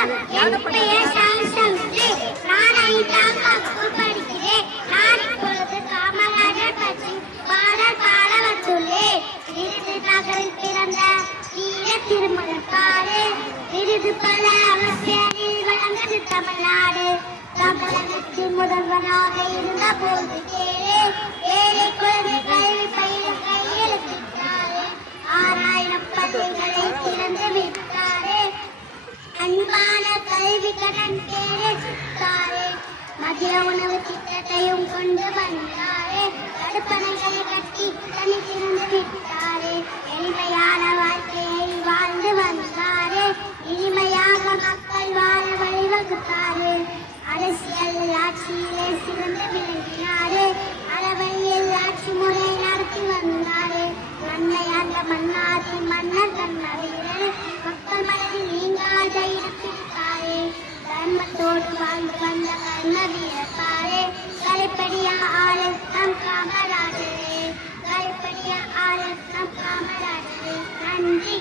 என் பெயர் சாம்சங்கு. நான் 5ஆம் வகுப்பு படிக்கிறேன். நான் இப்பொழுது காமராஜர் பற்றி பாடல் பாட வந்துள்ளேன். விருதுநகரில் பிறந்த வீர திருமணக்காடு, விருது பல அவர் பேரில் வழங்குது தமிழ்நாடு. தமிழகத்து முதல்வனாக இருந்த போது ஏழை குழந்தை கல்வி பயில கையெழுத்திட்டாரு. 6000 பள்ளிகளை திறந்து விட்டாரு. அன்பான கல்வி கடன் கேட்டாரு. மதிய உணவு திட்டத்தையும் கொண்டு வந்தாரு. தடுப்பணைகளை கட்டி தனி திறந்து விட்டாரு. எளிமையான வாழ்க்கையை வாழ்ந்து வந்தாரு. இனிமையாக மக்கள் வாழ வழிவகுத்தாரு. அரசியல் ஆட்சியிலே சிறந்து விளங்கினாரு. அளவையில் ஆட்சி முறை நடத்தி வந்தாரு. மண்ணை அந்த மன்னாதி மன்னர் தன்ன வீரர் மக்கள் மனதில் நீங்காத இடத்திருக்காரு. தர்மத்தோடு வாழ்ந்து வந்த கர்ம வீரப்பாரு. கலைப்படியா ஆளு நம் காமராஜரே, கலைப்படியா ஆளு நம் காமராஜரே. நன்றி.